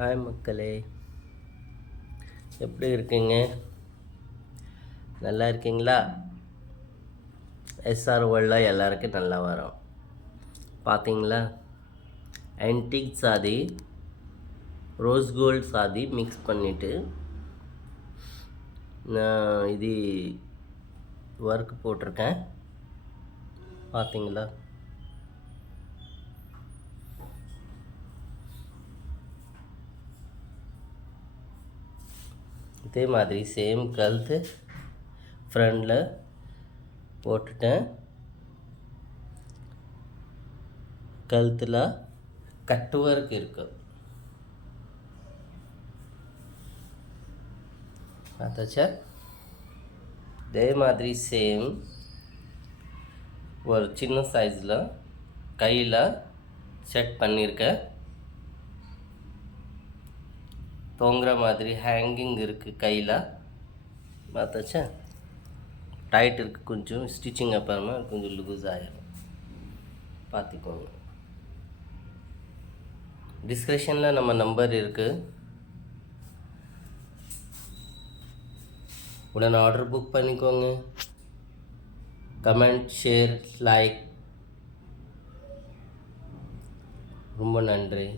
Hi மக்களே, எப்படி இருக்கீங்க? நல்லா இருக்கீங்களா? எஸ்ஆர் வேர்ல்டில் எல்லாருக்கும் நல்லா வரும். பார்த்தீங்களா, ஆன்டிக் சாதி ரோஸ் கோல்ட் சாதி மிக்ஸ் பண்ணிவிட்டு நான் இது ஒர்க் போட்டிருக்கேன். பார்த்தீங்களா? இதே மாதிரி சேம் கழுத்து ஃப்ரண்டில் போட்டுட்டேன். கழுத்தில் கட் ஒர்க் இருக்கு. பார்த்தாச்சா? இதே மாதிரி சேம் ஒரு சின்ன சைஸில் கையில் செட் பண்ணியிருக்கேன். தொங்குற மாதிரி ஹேங்கிங் இருக்குது கையில். பார்த்தாச்சா? டைட் இருக்குது, கொஞ்சம் ஸ்டிச்சிங் அப்புறமா கொஞ்சம் லூஸ் ஆகிடும். பார்த்துக்கோங்க. டிஸ்கிரிப்ஷனில் நம்ம நம்பர் இருக்குது. உடனே ஆர்டர் புக் பண்ணிக்கோங்க. Comment, share, like. ரொம்ப நன்றி.